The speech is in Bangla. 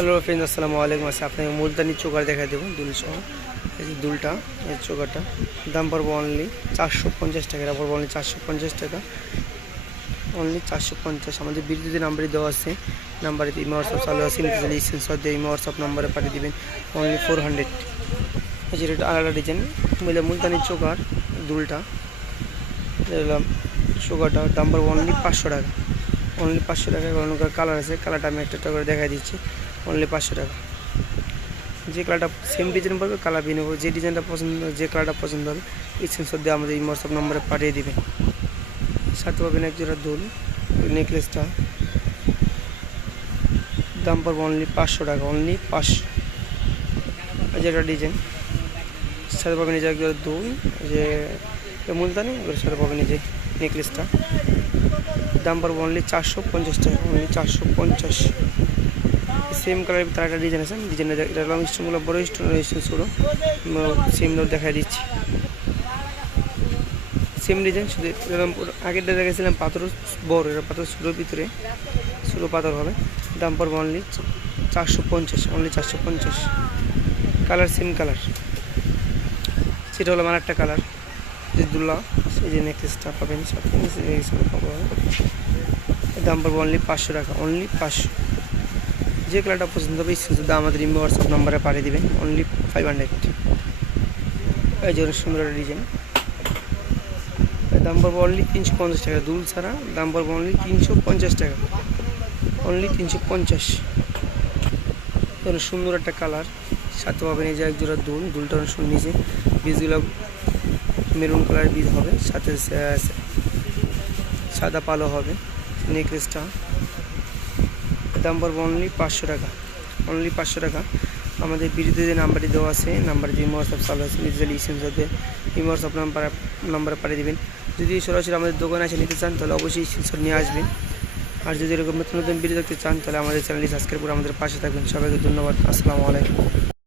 হ্যালো ফ্রেন্ড, আসসালামু আলাইকুম। আপনাকে মুলতানি চোকার দেখা দেবো দুল সহ। এই যে দুলটা, এই চোকারটা দাম পড়বো অনলি 450 টাকা। এটা পড়বো অনলি 450 টাকা, অনলি 450। আমাদের বিদ্যুতের নাম্বারে দেওয়া আছে, নাম্বারে ইমো হোয়াটসঅ্যাপ চালু আছে। নিতে চাইলে স্ক্রিনশট দিয়ে ইমো হোয়াটসঅ্যাপ নাম্বারে পাঠিয়ে দেবেন অনলি 400। এই যে এটা আলাদা ডিজাইন মুলতানি চোকার দুলটা, দেখলাম চোকারটা দাম পড়বো অনলি 500 টাকা, অনলি 500 টাকা। অনেক কালার আছে, কালারটা আমি একটা করে দেখা দিচ্ছি। অনলি 500 টাকা। যে কালারটা সেম ডিজাইন পড়বে কালার বিয়ে নেবো, যে ডিজাইনটা পছন্দ, যে কালারটা পছন্দ হবে স্ক্রিনশট দিয়ে আমাদের হোয়াটসঅ্যাপ নম্বরে পাঠিয়ে দেবেন। সাথে পাবেন এক জোড়া দুল। নেকলেসটা দাম পড়বে অনলি 500 টাকা, অনলি 500। যেটা ডিজাইন সাথে পাবেন এই যে এক জোড়া দুল, যে মুলতানি ওর সাথে পাবেন এই যে নেকলেসটা দাম পড়বে অনলি 450 টাকা, অনলি 450। সেম কালারের তার একটা ডিজাইন আছে, ডিজাইনটা এটা লং স্টোনগুলো বড় স্টোন, স্টোন ছোটো সেম নোট দেখা দিচ্ছি। সেম ডিজাইন, শুধু এরকম আগেরটা দেখেছিলাম পাথর বড়, এটা পাথর ছোটোর ভিতরে ছোটো পাথর হবে। দাম পড়বে only 450, only 450। Colour same colour, সেটা হলো আমার একটা কালার। যে দুলা সেই যে নেকলেসটা পাবেন সাথে পাবো, দাম পড়বে অনলি 500 টাকা, অনলি 500। যে কালারটা পছন্দ হবে শুধু আমাদের ইমো হোয়াটসঅ্যাপ নাম্বারে পাঠিয়ে দেবেন অনলি 500। এই যে সুন্দর একটা ডিজাইন, দাম পড়বো অনলি 350 টাকা। দুল ছাড়া দাম পড়বো অনলি 350 টাকা, অনলি 350। সুন্দর একটা কালার, সাথে পাবেন এই যে এক জোড়া দুল। দুলটা অনেক সুন্দর, নিচে বীজগুলো মেরুন কালার বীজ হবে, সাথে সাদা পালো হবে। নেকলেসটা দাম পড়বো অনলি 500 টাকা, অনলি 500 টাকা। আমাদের ভিডিওতে যে নাম্বারটি দেওয়া আছে, নাম্বারটি ইমো হোয়াটসঅ্যাপ চালু আছে। নিজে স্ক্রিনশটে ইমো হোয়াটসঅ্যাপ নাম্বারে পাঠিয়ে দেবেন। যদি সরাসরি আমাদের দোকানে এসে নিতে চান তাহলে অবশ্যই স্ক্রিনশট নিয়ে আসবেন। আর যদি এরকম নতুন নতুন ভিডিও দেখতে চান তাহলে আমাদের চ্যানেলটি সাবস্ক্রাইব করে আমাদের পাশে থাকবেন। সবাইকে ধন্যবাদ। আসসালামু আলাইকুম।